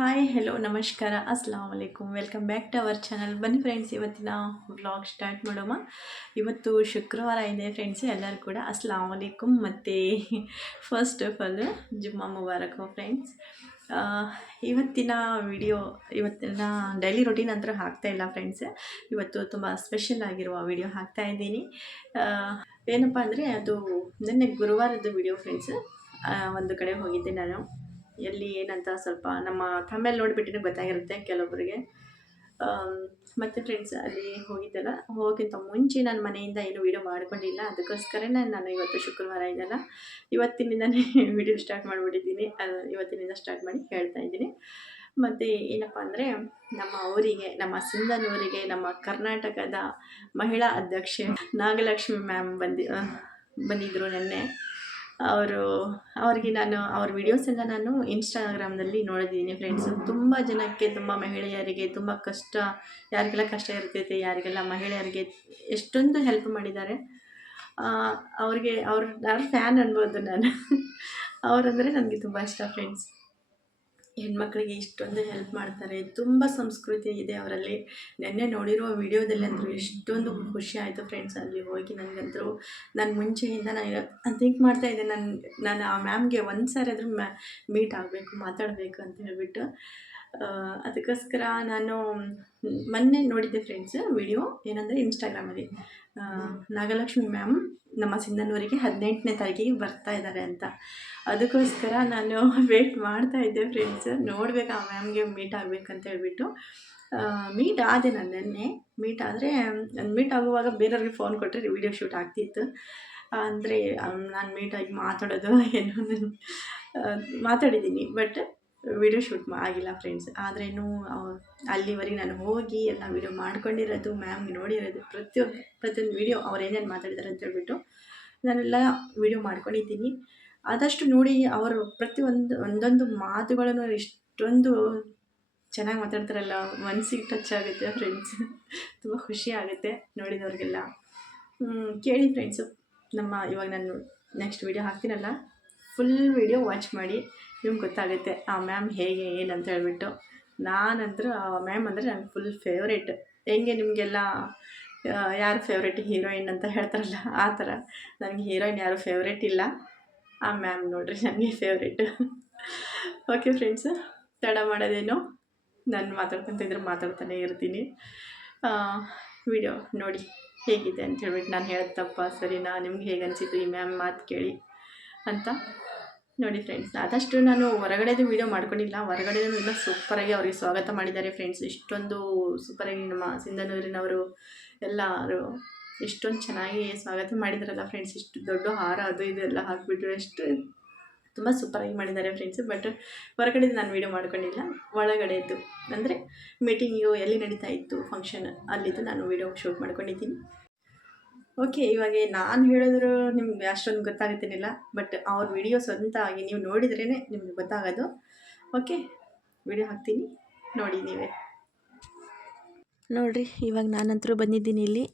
Hi hello ನಮಸ್ಕಾರ ಅಸ್ಲಾಮ್ ವಲೈಕುಮ್ welcome back to our channel ಬನ್ನಿ ಫ್ರೆಂಡ್ಸ್ ಇವತ್ತಿನ ವ್ಲಾಗ್ ಸ್ಟಾರ್ಟ್ ಮಾಡೋಣ. ಇವತ್ತು ಶುಕ್ರವಾರ ಇದೆ ಫ್ರೆಂಡ್ಸ್ ಎಲ್ಲರೂ ಕೂಡ ಅಸ್ಲಾಮ್ ವಲೈಕುಮ್ ಮತ್ತು ಫಸ್ಟ್ ಆಫ್ ಆಲ್ ಜುಮ್ಮಾ ಮುಬಾರಕು ಫ್ರೆಂಡ್ಸ್ ಇವತ್ತಿನ ವಿಡಿಯೋ ಇವತ್ತಿನ ಡೈಲಿ ರೊಟೀನ್ ಅಂತ ಹಾಕ್ತಾ ಇಲ್ಲ ಫ್ರೆಂಡ್ಸ್ ಇವತ್ತು ತುಂಬ ಸ್ಪೆಷಲ್ ಆಗಿರುವ ವಿಡಿಯೋ ಹಾಕ್ತಾ ಇದ್ದೀನಿ. ಏನಪ್ಪ ಅಂದರೆ ಅದು ನಿನ್ನೆ ಗುರುವಾರದ ವಿಡಿಯೋ ಫ್ರೆಂಡ್ಸ್ ಒಂದು ಕಡೆ ಹೋಗಿದ್ದೆ ನಾನು. ಎಲ್ಲಿ ಏನಂತ ಸ್ವಲ್ಪ ನಮ್ಮ ಥಂಬೆಲ್ ನೋಡಿಬಿಟ್ಟಿದ್ರೆ ಗೊತ್ತಾಗಿರುತ್ತೆ ಕೆಲವೊಬ್ಬರಿಗೆ ಮತ್ತು ಫ್ರೆಂಡ್ಸ್ ಅಲ್ಲಿ ಹೋಗಿದ್ದಲ್ಲ ಹೋಗೋಕ್ಕಿಂತ ಮುಂಚೆ ನಾನು ಮನೆಯಿಂದ ಏನು ವೀಡಿಯೋ ಮಾಡ್ಕೊಂಡಿಲ್ಲ. ಅದಕ್ಕೋಸ್ಕರನೇ ನಾನು ಇವತ್ತು ಶುಕ್ರವಾರ ಇದೆಲ್ಲ. ಇವತ್ತಿನಿಂದನೇ ವೀಡಿಯೋ ಸ್ಟಾರ್ಟ್ ಮಾಡಿಬಿಟ್ಟಿದ್ದೀನಿ. ಇವತ್ತಿನಿಂದ ಸ್ಟಾರ್ಟ್ ಮಾಡಿ ಹೇಳ್ತಾ ಇದ್ದೀನಿ. ಮತ್ತು ಏನಪ್ಪ ಅಂದರೆ, ನಮ್ಮ ಊರಿಗೆ, ನಮ್ಮ ಸಿಂಧನೂರಿಗೆ, ನಮ್ಮ ಕರ್ನಾಟಕದ ಮಹಿಳಾ ಅಧ್ಯಕ್ಷೆ ನಾಗಲಕ್ಷ್ಮಿ ಮ್ಯಾಮ್ ಬಂದಿ ಬಂದಿದ್ದರು ನೆನ್ನೆ. ಅವರು, ಅವ್ರಿಗೆ ನಾನು ಅವ್ರ ವಿಡಿಯೋಸ್ ಎಲ್ಲ ನಾನು ಇನ್ಸ್ಟಾಗ್ರಾಮ್ನಲ್ಲಿ ನೋಡಿದ್ದೀನಿ ಫ್ರೆಂಡ್ಸು ತುಂಬ ಜನಕ್ಕೆ, ತುಂಬ ಮಹಿಳೆಯರಿಗೆ, ತುಂಬ ಕಷ್ಟ, ಯಾರಿಗೆಲ್ಲ ಕಷ್ಟ ಇರ್ತೈತೆ, ಯಾರಿಗೆಲ್ಲ ಮಹಿಳೆಯರಿಗೆ ಎಷ್ಟೊಂದು ಹೆಲ್ಪ್ ಮಾಡಿದ್ದಾರೆ. ಅವ್ರಿಗೆ, ಅವ್ರ ಅವ್ರ ಫ್ಯಾನ್ ಅನ್ಬೋದು ನಾನು. ಅವರಂದರೆ ನನಗೆ ತುಂಬ ಇಷ್ಟ ಫ್ರೆಂಡ್ಸ್ ಹೆಣ್ಮಕ್ಳಿಗೆ ಇಷ್ಟೊಂದು ಹೆಲ್ಪ್ ಮಾಡ್ತಾರೆ. ತುಂಬ ಸಂಸ್ಕೃತಿ ಇದೆ ಅವರಲ್ಲಿ. ನೆನ್ನೆ ನೋಡಿರೋ ವಿಡಿಯೋದಲ್ಲಿ ಅಂತೂ ಎಷ್ಟೊಂದು ಖುಷಿ ಆಯಿತು ಫ್ರೆಂಡ್ಸ್ ಅಲ್ಲಿ ಹೋಗಿ ನನಗಂತೂ ನಾನು ಮುಂಚೆಯಿಂದ ನಾನು ಥಿಂಕ್ ಮಾಡ್ತಾ ಇದ್ದೆ, ನಾನು ನಾನು ಆ ಮ್ಯಾಮ್ಗೆ ಒಂದು ಸಾರಿ ಆದರೂ ಮ್ಯಾ ಮೀಟ್ ಆಗಬೇಕು, ಮಾತಾಡಬೇಕು ಅಂತ ಹೇಳಿಬಿಟ್ಟು. ಅದಕ್ಕೋಸ್ಕರ ನಾನು ಮೊನ್ನೆ ನೋಡಿದ್ದೆ ಫ್ರೆಂಡ್ಸ್ ವಿಡಿಯೋ. ಏನಂದರೆ ಇನ್ಸ್ಟಾಗ್ರಾಮಲ್ಲಿ ನಾಗಲಕ್ಷ್ಮಿ ಮ್ಯಾಮ್ ನಮ್ಮ ಸಿಂಧನೂರಿಗೆ ಹದಿನೆಂಟನೇ ತಾರೀಕಿಗೆ ಬರ್ತಾ ಇದ್ದಾರೆ ಅಂತ. ಅದಕ್ಕೋಸ್ಕರ ನಾನು ವೇಟ್ ಮಾಡ್ತಾ ಇದ್ದೆ ಫ್ರೆಂಡ್ಸ್ ನೋಡ್ಬೇಕು ಆ ಮ್ಯಾಮ್ಗೆ ಮೀಟ್ ಆಗಬೇಕಂತ ಹೇಳ್ಬಿಟ್ಟು. ಮೀಟ್ ಆದೆ ನಾನು ನೆನ್ನೆ. ಮೀಟ್ ಆದರೆ ಮೀಟ್ ಆಗುವಾಗ ಬೇರೆಯವ್ರಿಗೆ ಫೋನ್ ಕೊಟ್ಟರೆ ವಿಡಿಯೋ ಶೂಟ್ ಆಗ್ತಿತ್ತು. ಅಂದರೆ ನಾನು ಮೀಟಾಗಿ ಮಾತಾಡೋದು ಏನೋ ನಾನು ಮಾತಾಡಿದ್ದೀನಿ. ಬಟ್ ವಿಡಿಯೋ ಶೂಟ್ ಆಗಿಲ್ಲ ಫ್ರೆಂಡ್ಸ್ ಆದ್ರೇನು ಅಲ್ಲಿವರೆಗೆ ನಾನು ಹೋಗಿ ಎಲ್ಲ ವಿಡಿಯೋ ಮಾಡ್ಕೊಂಡಿರೋದು ಮ್ಯಾಮ್ ನೋಡಿರೋದು, ಪ್ರತಿಯೊಂದು ಪ್ರತಿಯೊಂದು ವಿಡಿಯೋ ಅವ್ರು ಏನೇನು ಮಾತಾಡಿದ್ದಾರೆ ಅಂತ ಹೇಳ್ಬಿಟ್ಟು ನಾನೆಲ್ಲ ವಿಡಿಯೋ ಮಾಡ್ಕೊಂಡಿದ್ದೀನಿ. ಆದಷ್ಟು ನೋಡಿ ಅವರು ಪ್ರತಿಯೊಂದು, ಒಂದೊಂದು ಮಾತುಗಳನ್ನು ಇಷ್ಟೊಂದು ಚೆನ್ನಾಗಿ ಮಾತಾಡ್ತಾರಲ್ಲ ಮನಸ್ಸಿಗೆ ಟಚ್ ಆಗುತ್ತೆ ಫ್ರೆಂಡ್ಸ್ ತುಂಬ ಖುಷಿ ಆಗುತ್ತೆ ನೋಡಿದವ್ರಿಗೆಲ್ಲ. ಕೇಳಿ ಫ್ರೆಂಡ್ಸು ನಮ್ಮ ಇವಾಗ ನಾನು ನೆಕ್ಸ್ಟ್ ವಿಡಿಯೋ ಹಾಕ್ತೀನಲ್ಲ ಫುಲ್ ವಿಡಿಯೋ ವಾಚ್ ಮಾಡಿ. ನಿಮ್ಗೆ ಗೊತ್ತಾಗುತ್ತೆ ಆ ಮ್ಯಾಮ್ ಹೇಗೆ, ಏನಂತ ಹೇಳ್ಬಿಟ್ಟು. ನಾನಂದ್ರೆ, ಆ ಮ್ಯಾಮ್ ಅಂದರೆ ನನ್ನ ಫುಲ್ ಫೇವ್ರೇಟ್ ಹೆಂಗೆ ನಿಮಗೆಲ್ಲ ಯಾರು ಫೇವ್ರೇಟ್ ಹೀರೋಯಿನ್ ಅಂತ ಹೇಳ್ತಾರಲ್ಲ, ಆ ಥರ. ನನಗೆ ಹೀರೋಯಿನ್ ಯಾರು ಫೇವ್ರೇಟ್ ಇಲ್ಲ. ಆ ಮ್ಯಾಮ್ ನೋಡ್ರಿ, ನನಗೆ ಫೇವ್ರೇಟ್ ಓಕೆ ಫ್ರೆಂಡ್ಸ್ ತಡ ಮಾಡೋದೇನು? ನಾನು ಮಾತಾಡ್ಕೊತಿದ್ರೆ ಮಾತಾಡ್ತಾನೆ ಇರ್ತೀನಿ. ವಿಡಿಯೋ ನೋಡಿ ಹೇಗಿದೆ ಅಂತ ಹೇಳ್ಬಿಟ್ಟು ನಾನು ಹೇಳ್ತಪ್ಪ ತಪ್ಪ, ಸರಿನಾ? ನಿಮ್ಗೆ ಹೇಗೆ ಅನಿಸಿತು ಈ ಮ್ಯಾಮ್ ಮಾತು ಕೇಳಿ ಅಂತ? ನೋಡಿ ಫ್ರೆಂಡ್ಸ್ ಆದಷ್ಟು ನಾನು ಹೊರಗಡೆದು ವೀಡಿಯೋ ಮಾಡ್ಕೊಂಡಿಲ್ಲ. ಹೊರಗಡೆನೂ ಎಲ್ಲ ಸೂಪರಾಗಿ ಅವರಿಗೆ ಸ್ವಾಗತ ಮಾಡಿದ್ದಾರೆ ಫ್ರೆಂಡ್ಸ್ ಇಷ್ಟೊಂದು ಸೂಪರಾಗಿ ನಮ್ಮ ಸಿಂಧನೂರಿನವರು ಎಲ್ಲರೂ ಎಷ್ಟೊಂದು ಚೆನ್ನಾಗಿ ಸ್ವಾಗತ ಮಾಡಿದಾರಲ್ಲ ಫ್ರೆಂಡ್ಸ್ ಇಷ್ಟು ದೊಡ್ಡ ಹಾರ ಅದು ಇದು ಎಲ್ಲ ಹಾಕಿಬಿಟ್ಟು ಎಷ್ಟು ತುಂಬ ಸೂಪರಾಗಿ ಮಾಡಿದ್ದಾರೆ ಫ್ರೆಂಡ್ಸು ಬಟ್ ಹೊರಗಡೆದು ನಾನು ವೀಡಿಯೋ ಮಾಡ್ಕೊಂಡಿಲ್ಲ. ಒಳಗಡೆದು. ಅಂದರೆ ಮೀಟಿಂಗು ಎಲ್ಲಿ ನಡೀತಾ ಇತ್ತು ಫಂಕ್ಷನ್ ಅಲ್ಲಿದ್ದು ನಾನು ವೀಡಿಯೋ ಶೂಟ್ ಮಾಡ್ಕೊಂಡಿದ್ದೀನಿ. ಓಕೆ ಇವಾಗ ನಾನು ಹೇಳಿದ್ರು ನಿಮ್ಗೆ ಅಷ್ಟೊಂದು ಗೊತ್ತಾಗುತ್ತಿರಲಿಲ್ಲ ಬಟ್ ಅವ್ರ ವಿಡಿಯೋ ಸ್ವಂತ ಆಗಿ ನೀವು ನೋಡಿದ್ರೇ ನಿಮ್ಗೆ ಗೊತ್ತಾಗೋದು. ಓಕೆ ವಿಡಿಯೋ ಹಾಕ್ತೀನಿ, ನೋಡಿ ನೀವೇ. ನೋಡಿರಿ, ಇವಾಗ ನಾನಂತರೂ ಬಂದಿದ್ದೀನಿ ಇಲ್ಲಿ.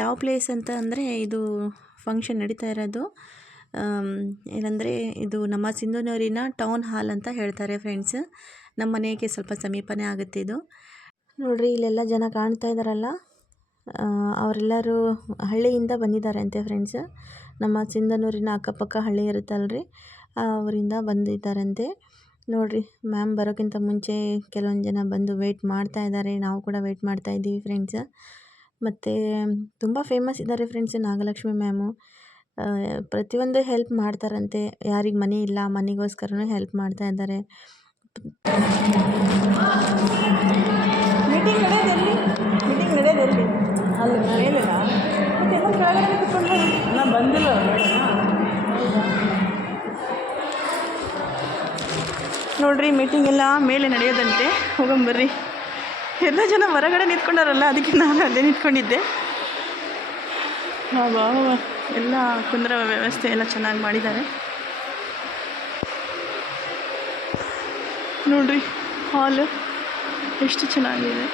ಯಾವ ಪ್ಲೇಸ್ ಅಂತ ಅಂದರೆ ಇದು ಫಂಕ್ಷನ್ ನಡೀತಾ ಇರೋದು. ಏನಂದರೆ ಇದು ನಮ್ಮ ಸಿಂಧುನೂರಿನ ಟೌನ್ ಹಾಲ್ ಅಂತ ಹೇಳ್ತಾರೆ ಫ್ರೆಂಡ್ಸ್ ನಮ್ಮ ಮನೆಗೆ ಸ್ವಲ್ಪ ಸಮೀಪನೇ ಆಗುತ್ತೆ ಇದು. ನೋಡಿರಿ, ಇಲ್ಲೆಲ್ಲ ಜನ ಕಾಣ್ತಾ ಇದ್ದಾರಲ್ಲ. ಅವರೆಲ್ಲರೂ ಹಳ್ಳಿಯಿಂದ ಬಂದಿದ್ದಾರೆ ಅಂತೆ ಫ್ರೆಂಡ್ಸ್ ನಮ್ಮ ಸಿಂಧನೂರಿನ ಅಕ್ಕಪಕ್ಕ ಹಳ್ಳಿ ಇರುತ್ತಲ್ರಿ. ಅವರಿಂದ ಬಂದಿದ್ದಾರಂತೆ. ನೋಡಿರಿ ಮ್ಯಾಮ್ ಬರೋಕ್ಕಿಂತ ಮುಂಚೆ ಕೆಲವೊಂದು ಜನ ಬಂದು ವೆಯ್ಟ್ ಮಾಡ್ತಾ ಇದ್ದಾರೆ. ನಾವು ಕೂಡ ವೆಯ್ಟ್ ಮಾಡ್ತಾ ಇದ್ದೀವಿ ಫ್ರೆಂಡ್ಸ್ ಮತ್ತು ತುಂಬ ಫೇಮಸ್ ಇದ್ದಾರೆ ಫ್ರೆಂಡ್ಸ್ ನಾಗಲಕ್ಷ್ಮಿ ಮ್ಯಾಮು ಪ್ರತಿಯೊಂದು ಹೆಲ್ಪ್ ಮಾಡ್ತಾರಂತೆ. ಯಾರಿಗೆ ಮನೆ ಇಲ್ಲ, ಮನೆಗೋಸ್ಕರನೂ ಹೆಲ್ಪ್ ಮಾಡ್ತಾ ಇದ್ದಾರೆ. ಮೀಟಿಂಗ್ ಮೀಟಿಂಗ್ ನಡೆಯೋದೆಲ್ಲಿ ನಾನು ಹೇಳಿಲ್ಲ. ಮತ್ತೆ ಎಲ್ಲ ಕೆಳಗಡೆ ಕುತ್ಕೊಂಡು ನಾನು ಬಂದಿಲ್ಲ. ನೋಡಿ ನೋಡ್ರಿ ಮೀಟಿಂಗ್ ಎಲ್ಲ ಮೇಲೆ ನಡೆಯೋದಂತೆ. ಹೋಗಂಬರ್ರಿ ಎಲ್ಲ ಜನ ಹೊರಗಡೆ ನಿಂತ್ಕೊಂಡಾರಲ್ಲ ಅದಕ್ಕೆ ನಾನು ಅಲ್ಲೇ ನಿಂತ್ಕೊಂಡಿದ್ದೆ. ವಾ ಎಲ್ಲ ಕುಂದ್ರ ವ್ಯವಸ್ಥೆ ಎಲ್ಲ ಚೆನ್ನಾಗಿ ಮಾಡಿದ್ದಾರೆ. ನೋಡ್ರಿ ಹಾಲು ಎಷ್ಟು ಚೆನ್ನಾಗಿದೆ.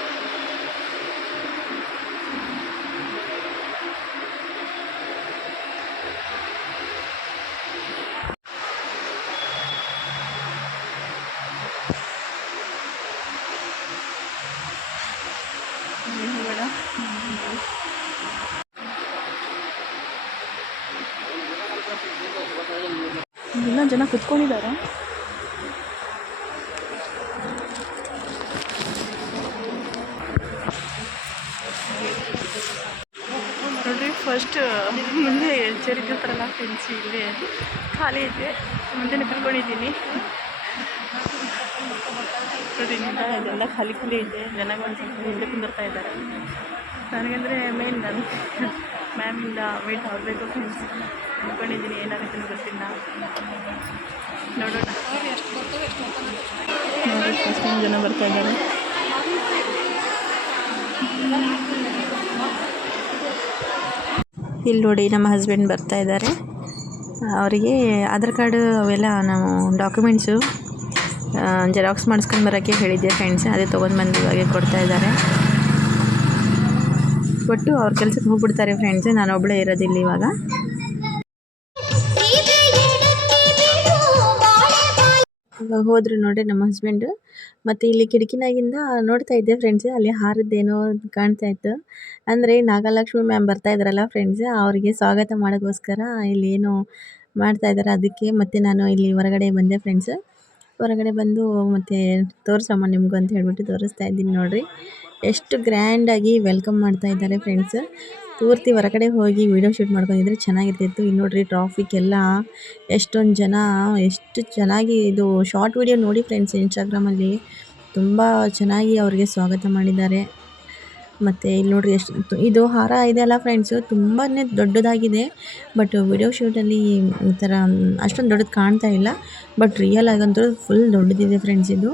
ಎಲ್ಲ ಜನ ಕುತ್ಕೊಂಡಿದ್ದಾರೆ. ನೋಡ್ರಿ ಫಸ್ಟ್ ಮುಂದೆ ಚರಿತ್ರಲ್ಲ ಫ್ರೆಂಡ್ಸ್ ಇಲ್ಲಿ. ಖಾಲಿ ಇದೆ. ಮುಂದೆ ಕುತ್ಕೊಂಡಿದ್ದೀನಿ ನೋಡ್ರಿ ಇದೆಲ್ಲ ಖಾಲಿ ಖಾಲಿ ಇದೆ. ಜನಗಳು ಸ್ವಲ್ಪ ಕುಂದಿರ್ತಾ ಇದ್ದಾರೆ. ನನಗಂದರೆ ಮೇನ್ ನಾನು ಮ್ಯಾಮಿಂದ ವೇಟ್ ಆಗಬೇಕು ಫ್ರೆಂಡ್ಸ್ ಅಂದ್ಕೊಂಡಿದ್ದೀನಿ ಏನಾಗುತ್ತೆ ಗೊತ್ತಿಲ್ಲ. ನೋಡೋಣ. ನೋಡಿ ಎಷ್ಟೊಂದು ಜನ ಬರ್ತಾ ಇದ್ದಾರೆ. ಇಲ್ಲಿ ನೋಡಿ ನಮ್ಮ ಹಸ್ಬೆಂಡ್ ಬರ್ತಾ ಇದ್ದಾರೆ. ಅವರಿಗೆ ಆಧಾರ್ ಕಾರ್ಡು ಅವೆಲ್ಲ ನಾವು ಡಾಕ್ಯುಮೆಂಟ್ಸು ಜೆರಾಕ್ಸ್ ಮಾಡಿಸ್ಕೊಂಡು ಬರೋಕ್ಕೆ ಹೇಳಿದ್ದೆ ಫ್ರೆಂಡ್ಸ್ ಅದೇ ತೊಗೊಂಡು ಬಂದು ಇವಾಗ ಕೊಡ್ತಾ ಇದ್ದಾರೆ. ಕೊಟ್ಟು ಅವ್ರ ಕೆಲ್ಸಕ್ಕೆ ಹೋಗ್ಬಿಡ್ತಾರೆ ಫ್ರೆಂಡ್ಸ್ ನಾನು ಒಬ್ಬಳೇ ಇರೋದಿಲ್ಲ ಇವಾಗ. ಇವಾಗ ಹೋದ್ರು ನೋಡ್ರಿ ನಮ್ಮ ಹಸ್ಬೆಂಡು ಮತ್ತು ಇಲ್ಲಿ ಕಿಟಕಿನಾಗಿಂದ ನೋಡ್ತಾ ಇದ್ದೆ ಫ್ರೆಂಡ್ಸ್ ಅಲ್ಲಿ ಹಾರದ್ದೇನೋ ಕಾಣ್ತಾ ಇತ್ತು. ಅಂದರೆ ನಾಗಲಕ್ಷ್ಮಿ ಮ್ಯಾಮ್ ಬರ್ತಾ ಇದ್ರಲ್ಲ ಫ್ರೆಂಡ್ಸ್ ಅವರಿಗೆ ಸ್ವಾಗತ ಮಾಡೋಕ್ಕೋಸ್ಕರ ಇಲ್ಲಿ ಏನು ಮಾಡ್ತಾ ಇದ್ದಾರೆ ಅದಕ್ಕೆ ಮತ್ತು ನಾನು ಇಲ್ಲಿ ಹೊರಗಡೆ ಬಂದೆ ಫ್ರೆಂಡ್ಸ್ ಹೊರಗಡೆ ಬಂದು ಮತ್ತೆ ತೋರಿಸಮ್ಮ ನಿಮಗೂ ಅಂತ ಹೇಳ್ಬಿಟ್ಟು ತೋರಿಸ್ತಾ ಇದ್ದೀನಿ ನೋಡ್ರಿ. ಎಷ್ಟು ಗ್ರ್ಯಾಂಡಾಗಿ ವೆಲ್ಕಮ್ ಮಾಡ್ತಾ ಇದ್ದಾರೆ ಫ್ರೆಂಡ್ಸ್ ಪೂರ್ತಿ ಹೊರಗಡೆ ಹೋಗಿ ವೀಡಿಯೋ ಶೂಟ್ ಮಾಡ್ಕೊಂಡಿದ್ರೆ ಚೆನ್ನಾಗಿರ್ತಿತ್ತು. ಇಲ್ಲಿ ನೋಡ್ರಿ ಟ್ರಾಫಿಕ್ ಎಲ್ಲ ಎಷ್ಟೊಂದು ಜನ, ಎಷ್ಟು ಚೆನ್ನಾಗಿ ಇದು ಶಾರ್ಟ್ ವಿಡಿಯೋ ನೋಡಿ ಫ್ರೆಂಡ್ಸ್ ಇನ್ಸ್ಟಾಗ್ರಾಮಲ್ಲಿ ತುಂಬ ಚೆನ್ನಾಗಿ ಅವ್ರಿಗೆ ಸ್ವಾಗತ ಮಾಡಿದ್ದಾರೆ. ಮತ್ತು ಇಲ್ಲಿ ನೋಡ್ರಿ ಎಷ್ಟು ಇದು ಹಾರ ಇದೆ ಅಲ್ಲ ಫ್ರೆಂಡ್ಸು ತುಂಬಾ ದೊಡ್ಡದಾಗಿದೆ. ಬಟ್ ವಿಡಿಯೋ ಶೂಟಲ್ಲಿ ಈ ಥರ ಅಷ್ಟೊಂದು ದೊಡ್ಡದು ಕಾಣ್ತಾ ಇಲ್ಲ. ಬಟ್ ರಿಯಲ್ ಆಗಂತೂ ಫುಲ್ ದೊಡ್ಡದಿದೆ ಫ್ರೆಂಡ್ಸ್ ಇದು.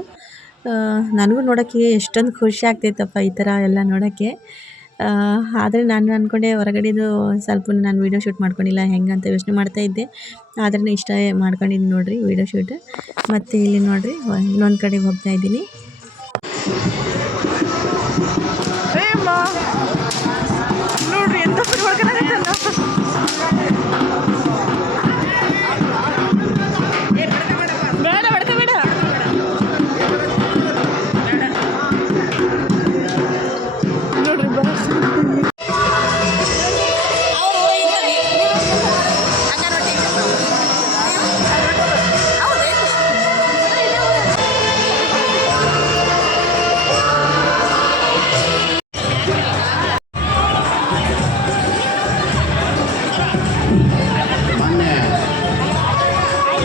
ನನಗೂ ನೋಡೋಕ್ಕೆ ಎಷ್ಟೊಂದು ಖುಷಿ ಆಗ್ತೈತಪ್ಪ ಈ ಥರ ಎಲ್ಲ ನೋಡೋಕ್ಕೆ ಆದರೆ ನಾನು ಅಂದ್ಕೊಂಡೆ ಹೊರಗಡೆದು ಸ್ವಲ್ಪ ನಾನು ವೀಡಿಯೋ ಶೂಟ್ ಮಾಡ್ಕೊಂಡಿಲ್ಲ ಹೆಂಗೆ ಅಂತ ಯೋಚನೆ ಮಾಡ್ತಾ ಇದ್ದೆ. ಆದ್ರೆ ಇಷ್ಟ ಮಾಡ್ಕೊಂಡಿದ್ದು ನೋಡಿರಿ ವೀಡಿಯೋ ಶೂಟ್ ಮತ್ತು ಇಲ್ಲಿ ನೋಡಿರಿ ಇನ್ನೊಂದು ಕಡೆಗೆ ಹೋಗ್ತಾ ಇದ್ದೀನಿ.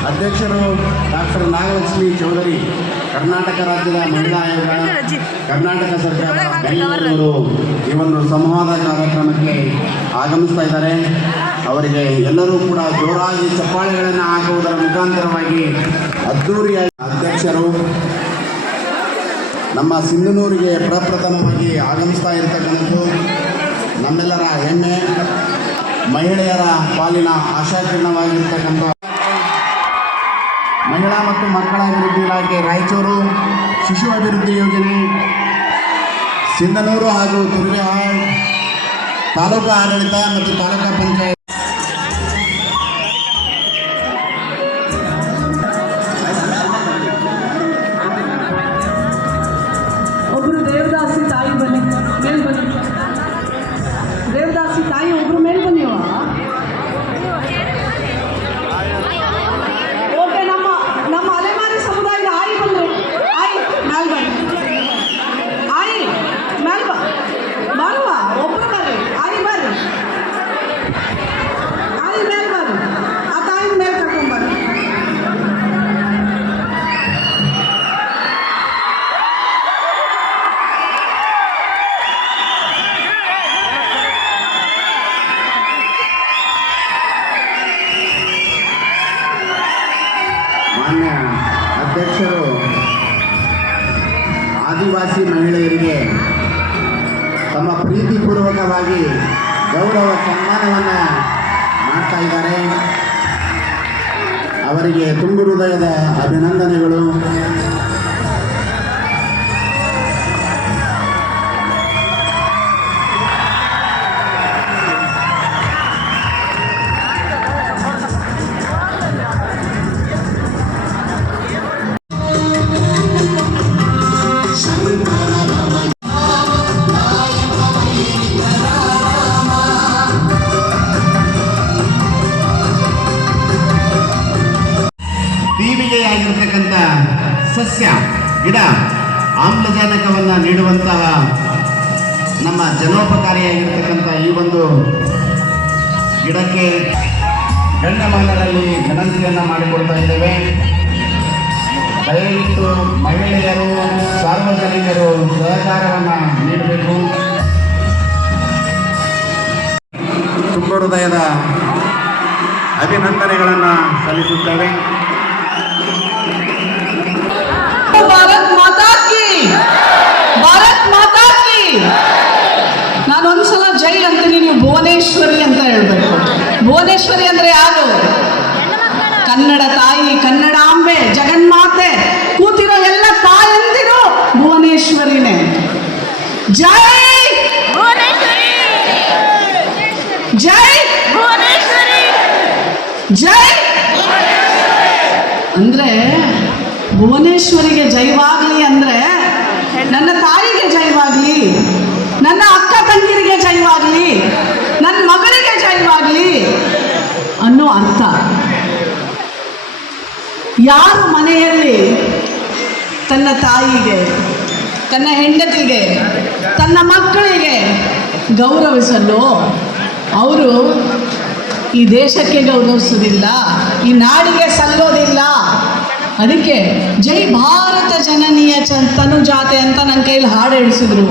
ಅಧ್ಯಕ್ಷರು ಡಾಕ್ಟರ್ ನಾಗಲಕ್ಷ್ಮಿ ಚೌಧರಿ ಕರ್ನಾಟಕ ರಾಜ್ಯದ ಮಹಿಳಾ ಆಯೋಗ ಕರ್ನಾಟಕ ಸರ್ಕಾರ ಬೆಂಗಳೂರು ಒಂದು ಸಂವಾದ ಕಾರ್ಯಕ್ರಮಕ್ಕೆ ಆಗಮಿಸ್ತಾ ಇದ್ದಾರೆ. ಅವರಿಗೆ ಎಲ್ಲರೂ ಕೂಡ ಜೋರಾಗಿ ಚಪ್ಪಾಳೆಗಳನ್ನು ಹಾಕುವುದರ ಮುಖಾಂತರವಾಗಿ ಅದ್ದೂರಿಯಾಗಿ ಅಧ್ಯಕ್ಷರು ನಮ್ಮ ಸಿಂಧನೂರಿಗೆ ಪ್ರಪ್ರಥಮವಾಗಿ ಆಗಮಿಸ್ತಾ ಇರತಕ್ಕಂಥದ್ದು ನಮ್ಮೆಲ್ಲರ ಹೆಮ್ಮೆ, ಮಹಿಳೆಯರ ಪಾಲಿನ ಆಶಾಕಿರಣವಾಗಿರ್ತಕ್ಕಂಥ ಮಹಿಳಾ ಮತ್ತು ಮಕ್ಕಳ ಅಭಿವೃದ್ಧಿ ಇಲಾಖೆ ರಾಯಚೂರು ಶಿಶು ಅಭಿವೃದ್ಧಿ ಯೋಜನೆ ಸಿಂಧನೂರು ಹಾಗೂ ತುರ್ವೆಹಾಳ್ ತಾಲೂಕು ಆಡಳಿತ ಮತ್ತು ತಾಲೂಕಾ ಪಂಚಾಯತ್ ಸಸ್ಯ, ಗಿಡ, ಆಮ್ಲಜನಕವನ್ನು ನೀಡುವಂತಹ ನಮ್ಮ ಜನೋಪಕಾರಿಯಾಗಿರ್ತಕ್ಕಂಥ ಈ ಒಂದು ಗಿಡಕ್ಕೆ ಗಂಡಮಾನದಲ್ಲಿ ಗಣತಿಯನ್ನು ಮಾಡಿಕೊಡ್ತಾ ಇದ್ದೇವೆ. ದಯವಿಟ್ಟು ಮಹಿಳೆಯರು, ಸಾರ್ವಜನಿಕರು ಸಹಕಾರವನ್ನು ನೀಡಬೇಕು. ತುಂಬ ಹೃದಯದ ಅಭಿನಂದನೆಗಳನ್ನು ಸಲ್ಲಿಸುತ್ತೇವೆ. ಭಾರತ್ ಮಾತಾ ಕಿ! ಭಾರತ್ ಮಾತಾ ಕಿ! ನಾನು ಒಂದ್ಸಲ ಜೈ ಅಂತೀನಿ ನೀವು ಭುವನೇಶ್ವರಿ ಅಂತ ಹೇಳ್ಬೇಕು. ಭುವನೇಶ್ವರಿ ಅಂದ್ರೆ ಯಾರು? ಕನ್ನಡ ತಾಯಿ ಕನ್ನಡಾಂಬೆ ಜಗನ್ಮಾತೆ ಕೂತಿರೋ ಎಲ್ಲ ತಾಯಂದಿರು ಭುವನೇಶ್ವರಿನೇ. ಜೈ! ಜೈ! ಜೈ! ಅಂದ್ರೆ ಭುವನೇಶ್ವರಿಗೆ ಜೈವಾಗ್ಲಿ ಅಂದ್ರೆ ನನ್ನ ತಾಯಿಗೆ ಜೈವಾಗ್ಲಿ ನನ್ನ ಅಕ್ಕ ತಂಗಿರಿಗೆ ಜೈವಾಗ್ಲಿ ನನ್ನ ಮಗಳಿಗೆ ಜೈವಾಗ್ಲಿ ಅನ್ನೋ ಅರ್ಥ. ಯಾರು ಮನೆಯಲ್ಲಿ ತನ್ನ ತಾಯಿಗೆ, ತನ್ನ ಹೆಂಡತಿಗೆ, ತನ್ನ ಮಕ್ಕಳಿಗೆ ಗೌರವಿಸಲು ಅವರು ಈ ದೇಶಕ್ಕೆ ಗೌರವಿಸೋದಿಲ್ಲ ಈ ನಾಡಿಗೆ ಸಲ್ಲೋದಿಲ್ಲ. ಅದಕ್ಕೆ ಜೈ ಭಾರತ ಜನನೀಯ ತನು ಜಾತೆ ಅಂತ ನನ್ನ ಕೈಲಿ ಹಾಡು ಹೇಳಿಸಿದ್ರು.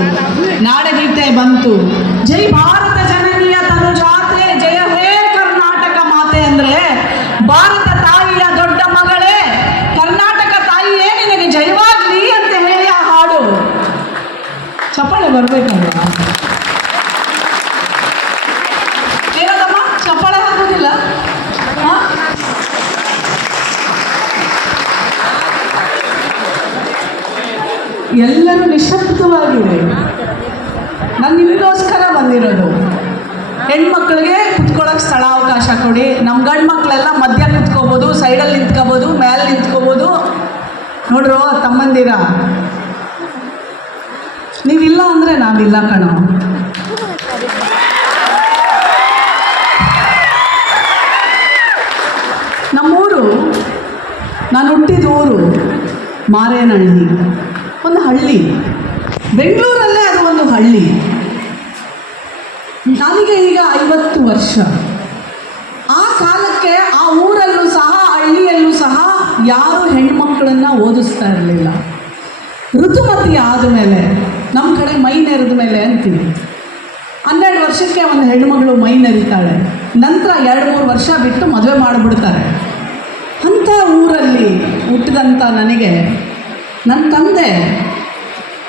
ನಾಡಗೀತೆ ಬಂತು. ಜೈ ಭಾರತ ಜನನೀಯ ತನುಜಾತೆ ಜಯ ಹೇ ಕರ್ನಾಟಕ ಮಾತೆ ಅಂದ್ರೆ ಭಾರತ ತಾಯಿಯ ದೊಡ್ಡ ಮಗಳೇ, ಕರ್ನಾಟಕ ತಾಯಿಯೇ ನಿನಗೆ ಜಯವಾಗ್ಲಿ ಅಂತ ಹೇಳಿ ಆ ಹಾಡು. ಚಪ್ಪಾಳೆ ಬರ್ಬೇಕಲ್ವಾ ಏನದಮ್ಮ ಚಪ್ಪಾಳೆ ಹಾಕೋದಿಲ್ಲ ಹಾ? ಎಲ್ಲರೂ ನಿಶಬ್ದವಾಗಿದೆ ನಾನು ನಿಮಗೋಸ್ಕರ ಬಂದಿರೋದು. ಹೆಣ್ಮಕ್ಳಿಗೆ ಕುತ್ಕೊಳ್ಳೋಕೆ ಸ್ಥಳ ಅವಕಾಶ ಕೊಡಿ. ನಮ್ಮ ಗಂಡು ಮಕ್ಕಳೆಲ್ಲ ಮಧ್ಯ ಕುತ್ಕೋಬೋದು ಸೈಡಲ್ಲಿ ನಿಂತ್ಕೋಬೋದು ಮೇಲೆ ನಿಂತ್ಕೋಬೋದು. ನೋಡ್ರೋ ತಮ್ಮಂದಿರ. ನೀವಿಲ್ಲ ಅಂದರೆ ನಾವಿಲ್ಲ ಕಣೋ. ನಮ್ಮೂರು, ನಾನು ಹುಟ್ಟಿದ ಊರು ಮಾರೇನಹಳ್ಳಿ. ಒಂದು ಹಳ್ಳಿ. ಬೆಂಗಳೂರಲ್ಲೇ ಅದು ಒಂದು ಹಳ್ಳಿ. ನನಗೆ ಈಗ ಐವತ್ತು ವರ್ಷ. ಆ ಕಾಲಕ್ಕೆ ಆ ಊರಲ್ಲೂ ಸಹ, ಹಳ್ಳಿಯಲ್ಲೂ ಸಹ ಯಾರು ಹೆಣ್ಮಕ್ಳನ್ನ ಓದಿಸ್ತಾ ಇರಲಿಲ್ಲ. ಋತುಮತಿ ಆದಮೇಲೆ ನಮ್ಮ ಕಡೆ ಮೈ ನೆರೆದ ಮೇಲೆ ಅಂತೀವಿ. ಹನ್ನೆರಡು ವರ್ಷಕ್ಕೆ ಒಂದು ಹೆಣ್ಮಗಳು ಮೈ ನೆರಿತಾಳೆ. ನಂತರ ಎರಡು ಮೂರು ವರ್ಷ ಬಿಟ್ಟು ಮದುವೆ ಮಾಡಿಬಿಡ್ತಾರೆ. ಅಂಥ ಊರಲ್ಲಿ ಹುಟ್ಟಿದಂಥ ನನಗೆ ನನ್ನ ತಂದೆ,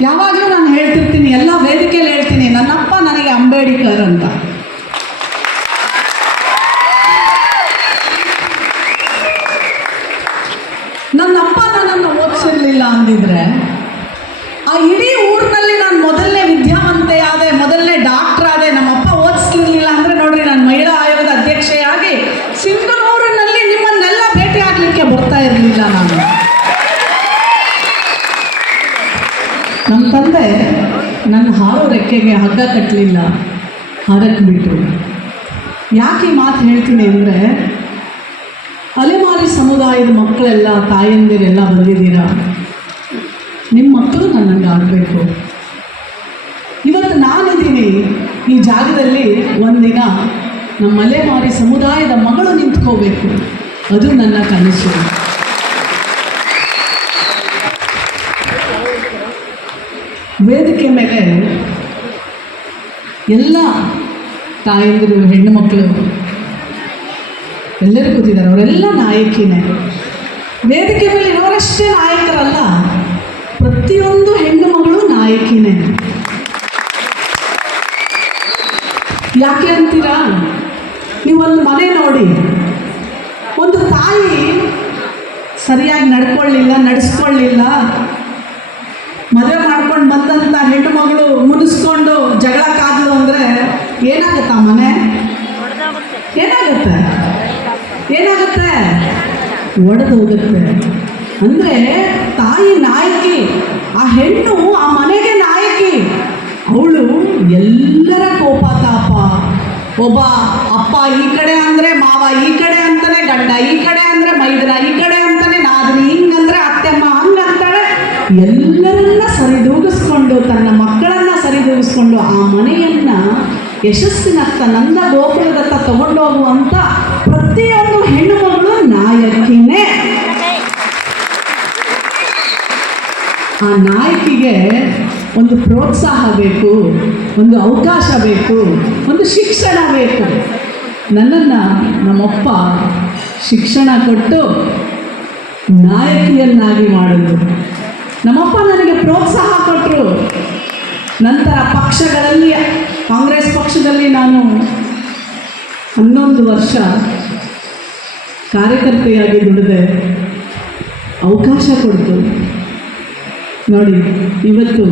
ಯಾವಾಗಲೂ ನಾನು ಹೇಳ್ತಿರ್ತೀನಿ, ಎಲ್ಲ ವೇದಿಕೆಯಲ್ಲಿ ಹೇಳ್ತೀನಿ, ನನ್ನಪ್ಪ ನನಗೆ ಅಂಬೇಡ್ಕರ್ ಅಂತ. ನನ್ನಪ್ಪ ನನ್ನನ್ನು ಓದಿಸಿರ್ಲಿಲ್ಲ ಅಂದಿದ್ರೆ, ಆ ಇಡೀ ನನ್ನ ಹಾರೋ ರೆಕ್ಕೆಗೆ ಹಗ್ಗ ಕಟ್ಟಲಿಲ್ಲ ಹಾರಕ್ಕೆ ಬಿಟ್ಟು ಯಾಕೆ ಮಾತು ಹೇಳ್ತೀನಿ ಅಂದರೆ, ಅಲೆಮಾರಿ ಸಮುದಾಯದ ಮಕ್ಕಳೆಲ್ಲ, ತಾಯಂದಿರೆಲ್ಲ ಬಂದಿದ್ದೀರಾ? ನಿಮ್ಮ ಮಕ್ಕಳು ನನ್ನಂಗೆ ಆಗಬೇಕು. ಇವತ್ತು ನಾನಿದ್ದೀನಿ ಈ ಜಾಗದಲ್ಲಿ ಒಂದಿನ ನಮ್ಮ ಅಲೆಮಾರಿ ಸಮುದಾಯದ ಮಗಳು ನಿಂತ್ಕೋಬೇಕು. ಅದು ನನ್ನ ಕನಸು. ವೇದಿಕೆ ಮೇಲೆ ಎಲ್ಲ ತಾಯಂದಿರು, ಹೆಣ್ಣು ಮಕ್ಕಳು, ಎಲ್ಲರೂ ಕೂತಿದ್ದಾರೆ. ಅವರೆಲ್ಲ ನಾಯಕಿನೇ. ವೇದಿಕೆ ಮೇಲೆ ಇರೋರಷ್ಟೇ ನಾಯಕರಲ್ಲ, ಪ್ರತಿಯೊಂದು ಹೆಣ್ಣು ಮಗಳು ನಾಯಕಿನೇ. ಯಾಕೆ ಅಂತೀರಾ? ನೀವೊಂದು ಮನೆ ನೋಡಿ. ಒಂದು ತಾಯಿ ಸರಿಯಾಗಿ ನಡ್ಕೊಳ್ಳಿಲ್ಲ, ನಡೆಸ್ಕೊಳ್ಳಿಲ್ಲ, ಮದುವೆ ಬಂದಂಥ ಹೆಣ್ಣು ಮಗಳು ಮುನಿಸ್ಕೊಂಡು ಜಗಳ ಕಾದ್ಲು ಅಂದ್ರೆ ಏನಾಗುತ್ತ ಮನೆ? ಏನಾಗುತ್ತೆ? ಏನಾಗುತ್ತೆ? ಒಡೆದು ಹೋಗುತ್ತೆ ಅಂದ್ರೆ ತಾಯಿ ನಾಯಕಿ, ಆ ಹೆಣ್ಣು ಆ ಮನೆಗೆ ನಾಯಕಿ, ಅವಳು ಎಲ್ಲರ ಕೋಪ ತಾಪ. ಒಬ್ಬ ಅಪ್ಪ ಈ ಕಡೆ ಅಂದ್ರೆ ಮಾವ, ಈ ಕಡೆ ಅಂತಾನೆ ಗಂಡ, ಈ ಕಡೆ ಅಂದ್ರೆ ಮೈದನ, ಈ ಕಡೆ ಅಂತಾನೆ ನಾದಿನಿ, ಹಿಂಗಂದ್ರೆ ಅತ್ತೆಮ್ಮ, ಹಂಗಂತಾಳೆ. ಎಲ್ಲರನ್ನ ಸರಿದೂಗಿಸ್ಕೊಂಡು ಆ ಮನೆಯನ್ನ ಯಶಸ್ಸಿನತ್ತ ನಂದ ಗೋಪುರದತ್ತ ತಗೊಂಡು ಹೋಗುವಂಥ ಪ್ರತಿಯೊಂದು ಹೆಣ್ಣು ಮಗಳು ನಾಯಕಿನೇ. ಆ ನಾಯಕಿಗೆ ಒಂದು ಪ್ರೋತ್ಸಾಹ ಬೇಕು, ಒಂದು ಅವಕಾಶ ಬೇಕು, ಒಂದು ಶಿಕ್ಷಣ ಬೇಕು. ನನ್ನನ್ನು ನಮ್ಮಪ್ಪ ಶಿಕ್ಷಣ ಕೊಟ್ಟು ನಾಯಕಿಯನ್ನಾಗಿ ಮಾಡಿದ್ರು. ನಮ್ಮಪ್ಪ ನನಗೆ ಪ್ರೋತ್ಸಾಹ ಕೊಟ್ಟರು ನಂತರ ಪಕ್ಷಗಳಲ್ಲಿ ಕಾಂಗ್ರೆಸ್ ಪಕ್ಷದಲ್ಲಿ ನಾನು ಹನ್ನೊಂದು ವರ್ಷ ಕಾರ್ಯಕರ್ತೆಯಾಗಿ ದುಡಿದೆ. ಅವಕಾಶ ಕೊಡ್ತು. ನೋಡಿ, ಇವತ್ತು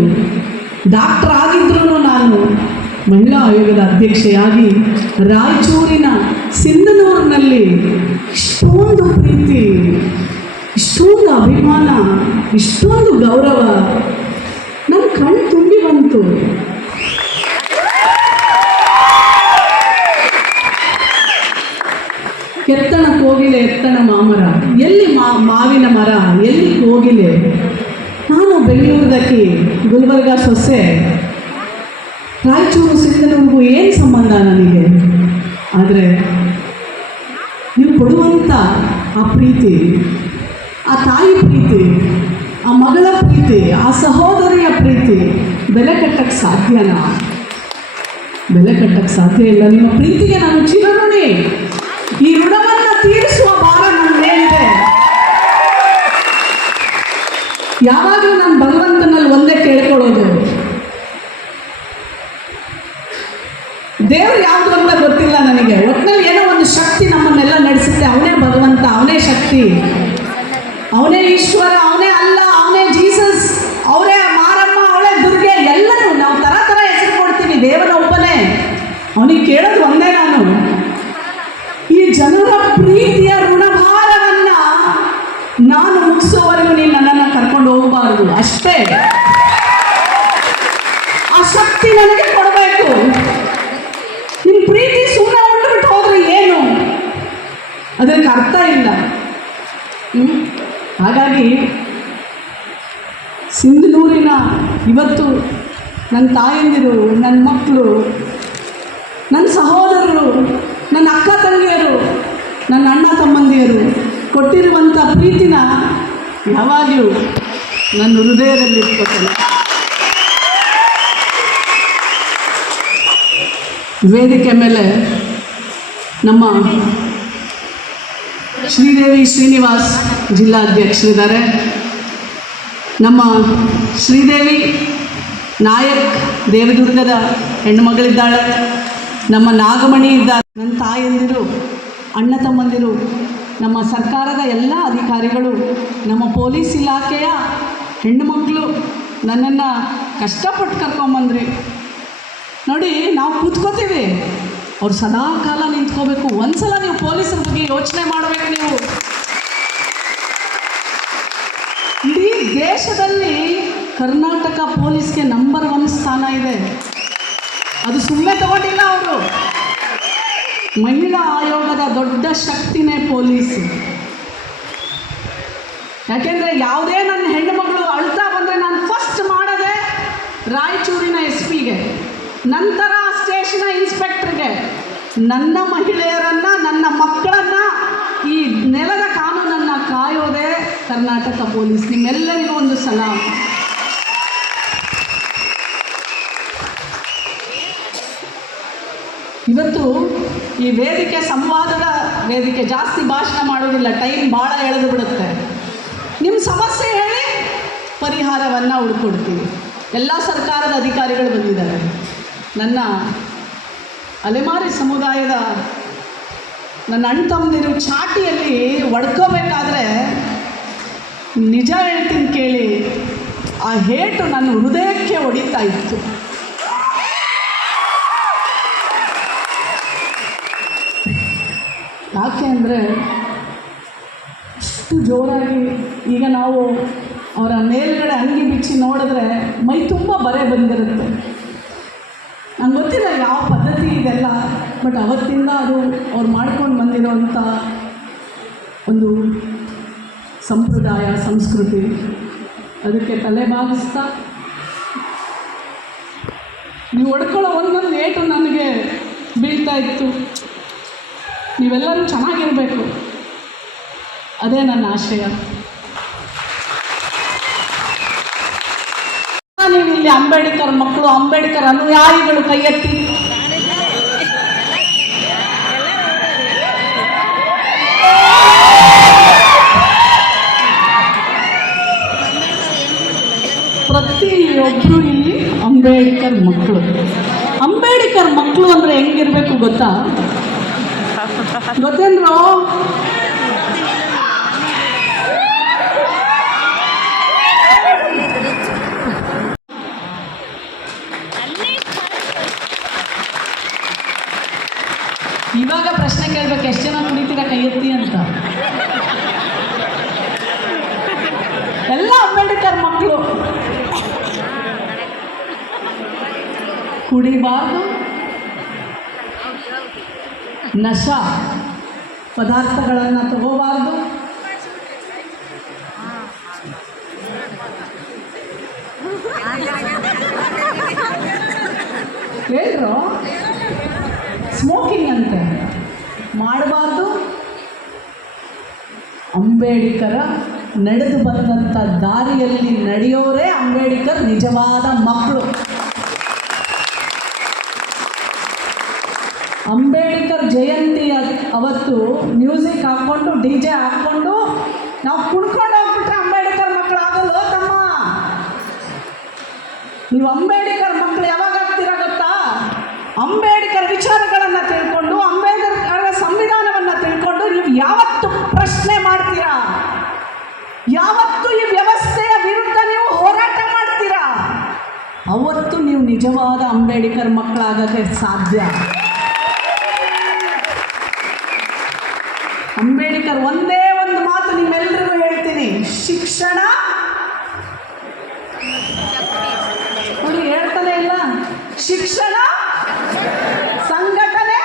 ಡಾಕ್ಟರ್ ಆಗಿದ್ರೂ ನಾನು ಮಹಿಳಾ ಆಯೋಗದ ಅಧ್ಯಕ್ಷೆಯಾಗಿ ರಾಯಚೂರಿನ ಸಿಂಧನೂರಿನಲ್ಲಿ ಇಷ್ಟೊಂದು ಪ್ರೀತಿ, ಇಷ್ಟೊಂದು ಅಭಿಮಾನ, ಇಷ್ಟೊಂದು ಗೌರವ. ನನ್ನ ಕಣ್ಣು ಬಂತು ಕೆತ್ತಣ ಕೋಗಿಲೆ ಎತ್ತಣ ಮಾಮರ. ಎಲ್ಲಿ ಮಾ, ಮಾವಿನ ಮರ, ಎಲ್ಲಿ ಕೋಗಿಲೆ? ನಾನು ಬೆಂಗಳೂರದಕ್ಕೆ ಗುಲ್ಬರ್ಗ ಸೊಸೆ. ರಾಯಚೂರು ಸಿಂಧನೂರಿಗೂ ಏನು ಸಂಬಂಧ ನನಗೆ? ಆದರೆ ನೀವು ಕೊಡುವಂಥ ಆ ಪ್ರೀತಿ, ಆ ತಾಯಿ ಪ್ರೀತಿ ಆ ಮಗಳ ಪ್ರೀತಿ, ಆ ಸಹೋದರಿಯ ಪ್ರೀತಿ ಬೆಲೆ ಕಟ್ಟಕ್ಕೆ ಸಾಧ್ಯನ ಬೆಲೆ ಕಟ್ಟಕ್ಕೆ ಸಾಧ್ಯ ಇಲ್ಲ. ನಿಮ್ಮ ಪ್ರೀತಿಗೆ ನಾನು ಚಿರಋಣಿ. ಈ ಋಣವನ್ನು ತೀರಿಸುವ ಭಾರ ನನ್ನ ಮೇಲಿದೆ. ಯಾವಾಗಲೂ ನಾನು ಭಗವಂತನಲ್ಲಿ ಒಂದೇ ಕೇಳ್ಕೊಳ್ಳೋದು. ದೇವ್ರು ಯಾವುದು ಅಂತ ಗೊತ್ತಿಲ್ಲ ನನಗೆ. ಒಟ್ಟಿನಲ್ಲಿ ಏನೋ ಒಂದು ಶಕ್ತಿ ನಮ್ಮನ್ನೆಲ್ಲ ನಡೆಸುತ್ತೆ. ಅವನೇ ಭಗವಂತ, ಅವನೇ ಶಕ್ತಿ. ಅವನೇ ಈಶ್ವರ ದೇವನ ಒಬ್ಬನೇ. ಅವನಿಗೆ ಕೇಳೋದು ಒಂದೇ ನಾನು. ಈ ಜನರ ಪ್ರೀತಿಯ ಋಣಭಾರವನ್ನ ನಾನು ಮುಗಿಸೋವರೆಗೂ ನೀನು ನನ್ನನ್ನು ಕರ್ಕೊಂಡು ಹೋಗಬಾರದು. ಅಷ್ಟೇ. ಆ ಶಕ್ತಿ ನನಗೆ ಕೊಡಬೇಕು. ನಿನ್ನ ಪ್ರೀತಿ ಸುಮ್ಮನೆ ಉಂಡ್ಬಿಟ್ಟು ಹೋದ್ರೆ ಏನು? ಅದಕ್ಕೆ ಅರ್ಥ ಇಲ್ಲ? ಹಾಗಾಗಿ ಸಿಂಧನೂರಿನ ಇವತ್ತು ನನ್ನ ತಾಯಂದಿರು, ನನ್ನ ಮಕ್ಕಳು, ನನ್ನ ಸಹೋದರರು, ನನ್ನ ಅಕ್ಕ ತಂಗಿಯರು, ನನ್ನ ಅಣ್ಣ ತಮ್ಮಂದಿಯರು ಕೊಟ್ಟಿರುವಂಥ ಪ್ರೀತಿನ ಯಾವಾಗಲೂ ನನ್ನ ಹೃದಯದಲ್ಲಿ ಇಟ್ಕೊಳ್ತೇನೆ. ವೇದಿಕೆ ಮೇಲೆ ನಮ್ಮ ಶ್ರೀದೇವಿ ಶ್ರೀನಿವಾಸ್ ಜಿಲ್ಲಾಧ್ಯಕ್ಷರಿದ್ದಾರೆ. ನಮ್ಮ ಶ್ರೀದೇವಿ ನಾಯಕ್ ದೇವದುರ್ಗದ ಹೆಣ್ಣುಮಗಳಿದ್ದಾಳೆ. ನಮ್ಮ ನಾಗಮಣಿ ಇದ್ದಾರೆ. ನನ್ನ ತಾಯಂದಿರು, ಅಣ್ಣ ತಮ್ಮಂದಿರು, ನಮ್ಮ ಸರ್ಕಾರದ ಎಲ್ಲ ಅಧಿಕಾರಿಗಳು, ನಮ್ಮ ಪೊಲೀಸ್ ಇಲಾಖೆಯ ಹೆಣ್ಣುಮಕ್ಕಳು ನನ್ನನ್ನು ಕಷ್ಟಪಟ್ಟು ಕರ್ಕೊಂಬಂದ್ರಿ. ನೋಡಿ, ನಾವು ಕೂತ್ಕೋತೀವಿ. ಅವ್ರು ಸದಾ ಕಾಲ ನಿಂತ್ಕೋಬೇಕು. ಒಂದ್ಸಲ ನೀವು ಪೊಲೀಸರ ಬಗ್ಗೆ ಯೋಚನೆ ಮಾಡಬೇಕು ನೀವು ಇಡೀ ದೇಶದಲ್ಲಿ ಕರ್ನಾಟಕ ಪೊಲೀಸ್ಗೆ ನಂಬರ್ ಒನ್ ಸ್ಥಾನ ಇದೆ. ಅದು ಸುಮ್ಮನೆ ತಗೊಂಡಿಲ್ಲ ಅವರು. ಮಹಿಳಾ ಆಯೋಗದ ದೊಡ್ಡ ಶಕ್ತಿನೇ ಪೊಲೀಸ್. ಯಾಕೆಂದರೆ ಯಾವುದೇ ನನ್ನ ಹೆಣ್ಣು ಮಗಳು ಅಳ್ತಾ ಬಂದರೆ ನಾನು ಫಸ್ಟ್ ಮಾಡದೆ ರಾಯಚೂರಿನ ಎಸ್ ಪಿಗೆ ನಂತರ ಸ್ಟೇಷನ ಇನ್ಸ್ಪೆಕ್ಟರ್ಗೆ ನನ್ನ ಮಹಿಳೆಯರನ್ನು, ನನ್ನ ಮಕ್ಕಳನ್ನು ಈ ನೆಲದ ಕಾನೂನನ್ನು ಕಾಯೋದೇ ಕರ್ನಾಟಕ ಪೊಲೀಸ್. ನಿಮ್ಮೆಲ್ಲರಿಗೂ ಒಂದು ಸಲಾಮ್. ಇವತ್ತು ಈ ವೇದಿಕೆ ಸಂವಾದದ ವೇದಿಕೆ ಜಾಸ್ತಿ ಭಾಷಣ ಮಾಡೋದಿಲ್ಲ ಟೈಮ್ ಭಾಳ ಎಳೆದು ಬಿಡುತ್ತೆ. ನಿಮ್ಮ ಸಮಸ್ಯೆ ಹೇಳಿ, ಪರಿಹಾರವನ್ನು ಹುಡ್ಕೊಡ್ತೀವಿ. ಎಲ್ಲ ಸರ್ಕಾರದ ಅಧಿಕಾರಿಗಳು ಬಂದಿದ್ದಾರೆ. ನನ್ನ ಅಲೆಮಾರಿ ಸಮುದಾಯದ ನನ್ನ ಅಣ್ಣ ತಮ್ಮದಿರು ಚಾಟಿಯಲ್ಲಿ ಒಡ್ಕೋಬೇಕಾದ್ರೆ ನಿಜ ಹೇಳ್ತೀನಿ ಕೇಳಿ, ಆ ಹೇಟು ನನ್ನ ಹೃದಯಕ್ಕೆ ಹೊಡಿತಾ ಇತ್ತು. ಯಾಕೆ ಅಂದರೆ ಅಷ್ಟು ಜೋರಾಗಿ ಈಗ ನಾವು ಅವರ ಮೇಲ್ಗಡೆ ಅಂಗಿ ಬಿಚ್ಚಿ ನೋಡಿದ್ರೆ ಮೈ ತುಂಬ ಬರೆ ಬಂದಿರುತ್ತೆ. ನಂಗೆ ಗೊತ್ತಿಲ್ಲ ಯಾವ ಪದ್ಧತಿ ಇದೆಲ್ಲ ಬಟ್ ಅವತ್ತಿಂದ ಅದು ಅವ್ರು ಮಾಡ್ಕೊಂಡು ಬಂದಿರೋವಂಥ ಒಂದು ಸಂಪ್ರದಾಯ, ಸಂಸ್ಕೃತಿ. ಅದಕ್ಕೆ ತಲೆ ಬಾಗಿಸ್ತಾ. ನೀವು ಹೊಡ್ಕೊಳ್ಳೋ ಒಂದೊಂದು ಏಟು ನನಗೆ ಬೀಳ್ತಾ ಇತ್ತು. ನೀವೆಲ್ಲರೂ ಚೆನ್ನಾಗಿರಬೇಕು. ಅದೇ ನನ್ನ ಆಶಯ ನೀವು ಇಲ್ಲಿ ಅಂಬೇಡ್ಕರ್ ಮಕ್ಕಳು, ಅಂಬೇಡ್ಕರ್ ಅನುಯಾಯಿಗಳು ಕೈ ಎತ್ತಿ. ಪ್ರತಿಯೊಬ್ಬರು ಇಲ್ಲಿ ಅಂಬೇಡ್ಕರ್ ಮಕ್ಕಳು. ಅಂಬೇಡ್ಕರ್ ಮಕ್ಕಳು ಅಂದರೆ ಹೆಂಗಿರ್ಬೇಕು ಗೊತ್ತಾ? ಗೊತ್ತೇನ್ರೋ? ಇವಾಗ ಪ್ರಶ್ನೆ ಕೇಳ್ಬೇಕು, ಎಷ್ಟು ಜನ ಕುಣಿತೀರ ಕೈ ಎತ್ತಿ ಅಂತ? ಎಲ್ಲ ಅಂಬೇಡ್ಕರ್ ಮಕ್ಕಳು ಕುಡಿಬಾರ್ದು. ನಶ. ಪದಾರ್ಥಗಳನ್ನು ತಗೋಬಾರ್ದು. ಹೇಳ್ರು ಸ್ಮೋಕಿಂಗ್ ಅಂತ. ಮಾಡಬಾರ್ದು. ಅಂಬೇಡ್ಕರ ನಡೆದು ಬಂದಂಥ ದಾರಿಯಲ್ಲಿ ನಡೆಯೋರೇ ಅಂಬೇಡ್ಕರ್ ನಿಜವಾದ ಮಕ್ಕಳು ಅಂಬೇಡ್ಕರ್ ಜಯಂತಿ ಅವತ್ತು ಮ್ಯೂಸಿಕ್ ಹಾಕ್ಕೊಂಡು, ಡಿ ಜೆ ಹಾಕ್ಕೊಂಡು, ನಾವು ಕುಡ್ಕೊಂಡು ಹೋಗ್ಬಿಟ್ರೆ ಅಂಬೇಡ್ಕರ್ ಮಕ್ಕಳು ಆಗಲ್ಲ ತಮ್ಮ? ನೀವು ಅಂಬೇಡ್ಕರ್ ಮಕ್ಕಳು ಯಾವಾಗ ಆಗ್ತೀರ ಗೊತ್ತಾ? ಅಂಬೇಡ್ಕರ್ ವಿಚಾರಗಳನ್ನು ತಿಳ್ಕೊಂಡು, ಅಂಬೇಡ್ಕರ್ ಸಂವಿಧಾನವನ್ನು ತಿಳ್ಕೊಂಡು ನೀವು ಯಾವತ್ತು ಪ್ರಶ್ನೆ ಮಾಡ್ತೀರಾ? ಯಾವತ್ತು ಈ ವ್ಯವಸ್ಥೆಯ ವಿರುದ್ಧ ನೀವು ಹೋರಾಟ ಮಾಡ್ತೀರಾ? ಅವತ್ತು ನೀವು ನಿಜವಾದ ಅಂಬೇಡ್ಕರ್ ಮಕ್ಕಳಾಗಕ್ಕೆ ಸಾಧ್ಯ ಅಂಬೇಡ್ಕರ್ ಒಂದೇ ಒಂದು ಮಾತು ನಿಮ್ಮೆಲ್ಲರಿಗೂ ಹೇಳ್ತೀನಿ ಶಿಕ್ಷಣ ನೋಡಿ ಹೇಳ್ತಾನೆ ಇಲ್ಲ ಶಿಕ್ಷಣ ಸಂಘಟನೆ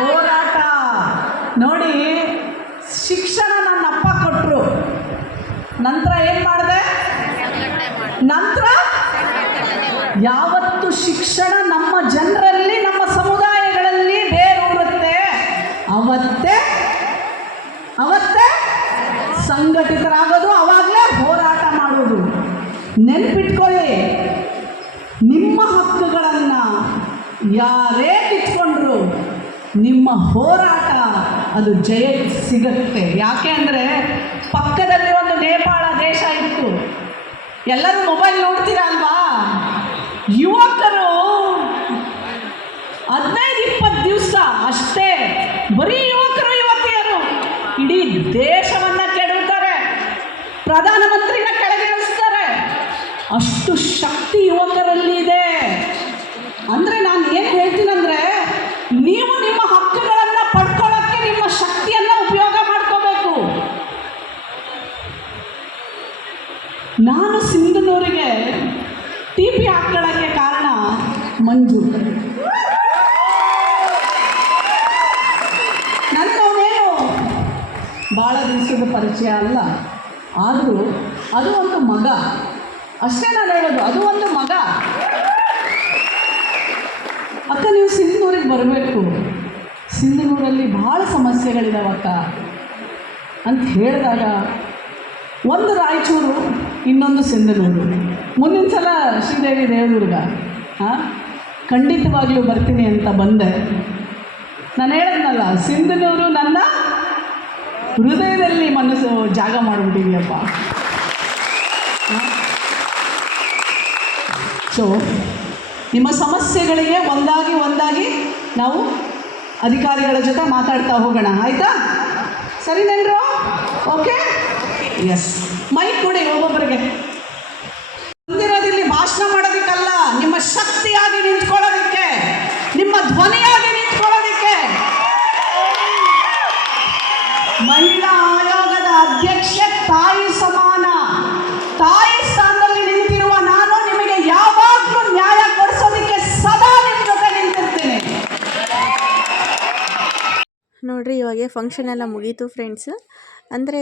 ಹೋರಾಟ ನೋಡಿ ಶಿಕ್ಷಣ ನನ್ನ ಅಪ್ಪ ಕೊಟ್ಟರು ನಂತರ ಏನು ಮಾಡಿದೆ? ನಂತರ ಯಾವತ್ತು ಶಿಕ್ಷಣ ನಮ್ಮ ಜನರಲ್ಲಿ, ನಮ್ಮ ಸಮುದಾಯಗಳಲ್ಲಿ ಬೇರೂರುತ್ತೆ? ಅವತ್ತೆ, ಅವತ್ತೇ ಸಂಘಟಿತರಾಗೋದು, ಅವಾಗಲೇ ಹೋರಾಟ ಮಾಡೋದು ನೆನ್ಪಿಟ್ಕೊಳ್ಳಿ, ನಿಮ್ಮ ಹಕ್ಕುಗಳನ್ನ ಯಾರೇ ಇಟ್ಕೊಂಡ್ರು ನಿಮ್ಮ ಹೋರಾಟ ಅದು ಜಯ ಸಿಗುತ್ತೆ. ಯಾಕೆ ಅಂದರೆ ಪಕ್ಕದಲ್ಲಿ ಒಂದು ನೇಪಾಳ ದೇಶ ಇತ್ತು ಎಲ್ಲರೂ ಮೊಬೈಲ್ ನೋಡ್ತೀರಾ ಅಲ್ವಾ? ಯುವಕರು ಹದಿನೈದು, ಇಪ್ಪತ್ತು ದಿವಸ ಅಷ್ಟೇ ಬರೀ ಯುವಕರು, ಯುವತಿಯರು ಇಡೀ ದೇಶವನ್ನ ಕೆಡುತ್ತಾರೆ ಪ್ರಧಾನಮಂತ್ರಿನ ಕೆಳಗಿಳಿಸ್ತಾರೆ. ಅಷ್ಟು ಶಕ್ತಿ ಯುವಕರಲ್ಲಿ ಭಾಳ ಪರಿಚಯ ಅಲ್ಲ. ಆದರೂ ಅದು ಒಂದು ಮಗ. ಅಷ್ಟೇ ನಾನು ಹೇಳೋದು, ಅದು ಒಂದು ಮಗ. ಅಕ್ಕ ನೀವು ಸಿಂಧನೂರಿಗೆ ಬರಬೇಕು. ಸಿಂಧನೂರಲ್ಲಿ ಭಾಳ ಸಮಸ್ಯೆಗಳಿದಾವಕ್ಕ. ಅಂತ ಹೇಳಿದಾಗ ಒಂದು ರಾಯಚೂರು, ಇನ್ನೊಂದು ಸಿಂಧನೂರು. ಮುಂದಿನ ಸಲ ಶ್ರೀದೇವಿ ದೇವದುರ್ಗ. ಹಾಂ ಖಂಡಿತವಾಗ್ಲೂ ಬರ್ತೀನಿ ಅಂತ ಬಂದೆ. ನಾನು ಹೇಳಿದ್ನಲ್ಲ ಸಿಂಧನೂರು ನನ್ನ ಹೃದಯದಲ್ಲಿ ಮನಸ್ಸು ಜಾಗ ಮಾಡಿಬಿಟ್ಟಿದೆಯಪ್ಪ. ಸೊ ನಿಮ್ಮ ಸಮಸ್ಯೆಗಳಿಗೆ ಒಂದಾಗಿ ಒಂದಾಗಿ ನಾವು ಅಧಿಕಾರಿಗಳ ಜೊತೆ ಮಾತಾಡ್ತಾ ಹೋಗೋಣ. ಆಯಿತಾ? ಸರಿನೇನ್ರು ಓಕೆ ಎಸ್ ಮೈಕ್ ಕೊಡಿ ಒಬ್ಬೊಬ್ಬರಿಗೆ ಮಂದಿರದಲ್ಲಿ ಭಾಷಣ ಮಾಡೋದಕ್ಕಲ್ಲ, ನಿಮ್ಮ ಶಕ್ತಿಯಾಗಿ ನಿಂತ್ಕೊಳ್ಳೋದಕ್ಕೆ ನೋಡ್ರಿ ಇವಾಗೆ ಫಂಕ್ಷನ್ ಎಲ್ಲ ಮುಗೀತು ಫ್ರೆಂಡ್ಸ್ ಅಂದರೆ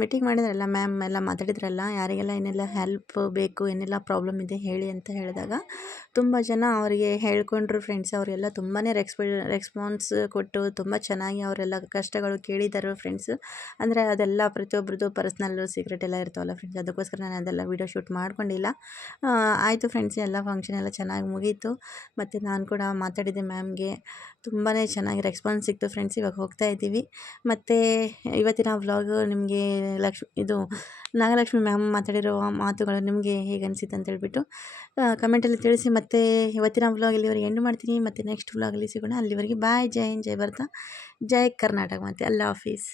ಮೀಟಿಂಗ್ ಮಾಡಿದ್ರಲ್ಲ ಮ್ಯಾಮ್ ಎಲ್ಲ ಮಾತಾಡಿದ್ರಲ್ಲ, ಯಾರಿಗೆಲ್ಲ ಏನೆಲ್ಲ ಹೆಲ್ಪ್ ಬೇಕು, ಏನೆಲ್ಲ ಪ್ರಾಬ್ಲಮ್ ಇದೆ ಹೇಳಿ ಅಂತ ಹೇಳಿದಾಗ, ತುಂಬ ಜನ ಅವರಿಗೆ ಹೇಳ್ಕೊಂಡ್ರು ಫ್ರೆಂಡ್ಸ್ ಅವರೆಲ್ಲ ತುಂಬಾ ರೆಕ್ಸ್ಪೆ ರೆಸ್ಪಾನ್ಸ್ ಕೊಟ್ಟು ತುಂಬ ಚೆನ್ನಾಗಿ ಅವರೆಲ್ಲ ಕಷ್ಟಗಳು ಕೇಳಿದ್ದಾರೆ ಫ್ರೆಂಡ್ಸ್ ಅಂದರೆ ಅದೆಲ್ಲ ಪ್ರತಿಯೊಬ್ಬರದ್ದು ಪರ್ಸ್ನಲ್ಲು ಸೀಕ್ರೆಟ್ ಎಲ್ಲ ಇರ್ತಾವಲ್ಲ ಫ್ರೆಂಡ್ಸ್ ಅದಕ್ಕೋಸ್ಕರ ನಾನು ಅದೆಲ್ಲ ವೀಡಿಯೋ ಶೂಟ್ ಮಾಡ್ಕೊಂಡಿಲ್ಲ. ಆಯಿತು ಫ್ರೆಂಡ್ಸ್ ಎಲ್ಲ ಫಂಕ್ಷನ್ ಎಲ್ಲ ಚೆನ್ನಾಗಿ ಮುಗೀತು. ಮತ್ತು ನಾನು ಕೂಡ ಮಾತಾಡಿದ್ದೆ ಮ್ಯಾಮ್ಗೆ ತುಂಬಾ ಚೆನ್ನಾಗಿ ರೆಸ್ಪಾನ್ಸ್ ಸಿಕ್ತು ಫ್ರೆಂಡ್ಸ್ ಇವಾಗ ಹೋಗ್ತಾ ಇದ್ದೀವಿ. ಮತ್ತು, ಇವತ್ತಿನ ವ್ಲಾಗ್ ನಿಮಗೆ ಲಕ್ಷ್ಮಿ, ಇದು ನಾಗಲಕ್ಷ್ಮಿ ಮ್ಯಾಮ್ ಮಾತಾಡಿರೋ ಮಾತುಗಳು ನಿಮಗೆ ಹೇಗೆ ಅನಿಸುತ್ತೆ ಅಂತ ಹೇಳ್ಬಿಟ್ಟು ಕಮೆಂಟಲ್ಲಿ ತಿಳಿಸಿ. ಮತ್ತೆ ಇವತ್ತಿನ ವ್ಲಾಗ್ ಇಲ್ಲಿವರೆಗೆ ಎಂಡ್ ಮಾಡ್ತೀನಿ. ಮತ್ತು ನೆಕ್ಸ್ಟ್ ವ್ಲಾಗಲ್ಲಿ ಸಿಗೋಣ. ಅಲ್ಲಿವರೆಗೆ ಬಾಯ್ ಜೈ ಹಿಂದ್, ಜೈ ಭಾರತ. ಜೈ ಕರ್ನಾಟಕ ಮತ್ತು ಅಲ್ಲ ಆಫೀಸ್